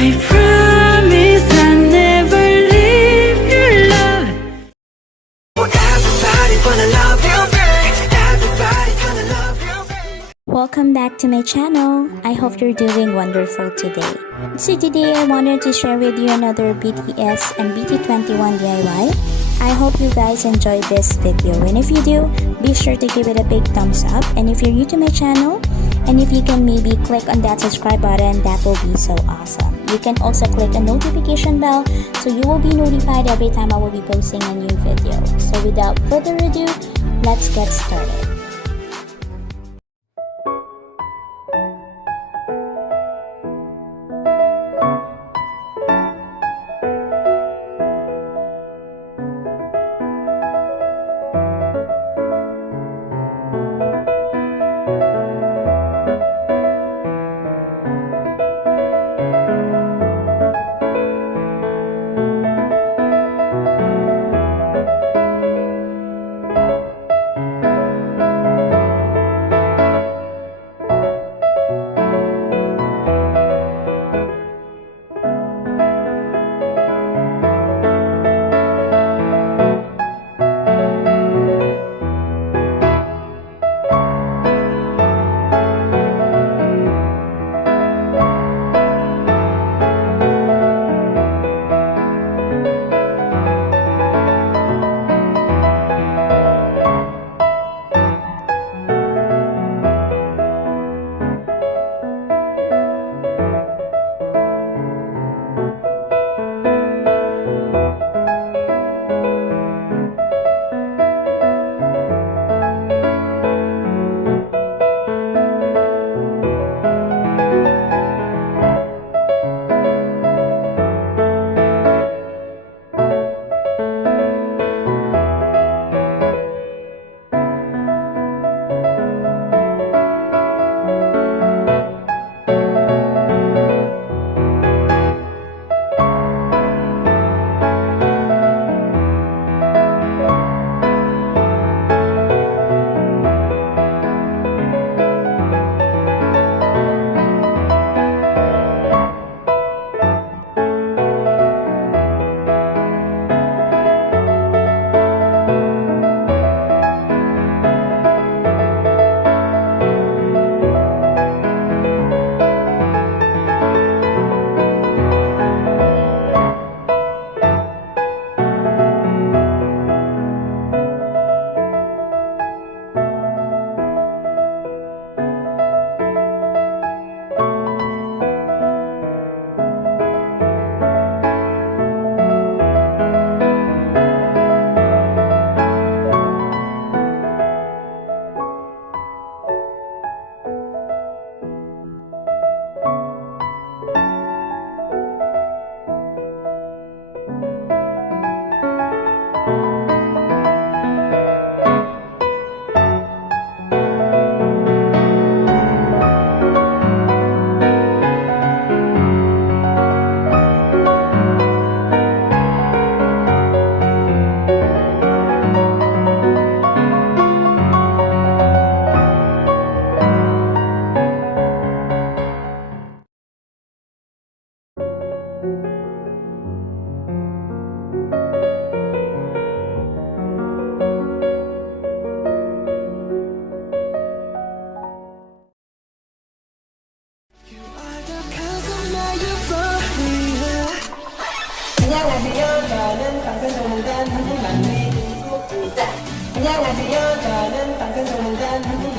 I promise I'll never leave your love. Everybody wanna love you, babe. Everybody wanna love you, babe. Welcome back to my channel. I hope you're doing wonderful today. So today I wanted to share with you another BTS and BT21 DIY. I hope you guys enjoyed this video, and if you do, be sure to give it a big thumbs up. And if you're new to my channel, and if you can maybe click on that subscribe button, that will be so awesome. You can also click a notification bell so you will be notified every time I will be posting a new video. So without further ado, let's get started. 안녕하세요. 저는 방탄소년단 한국 막내 JHope 입니다. 안녕하세요. 저는 방탄소년단 한국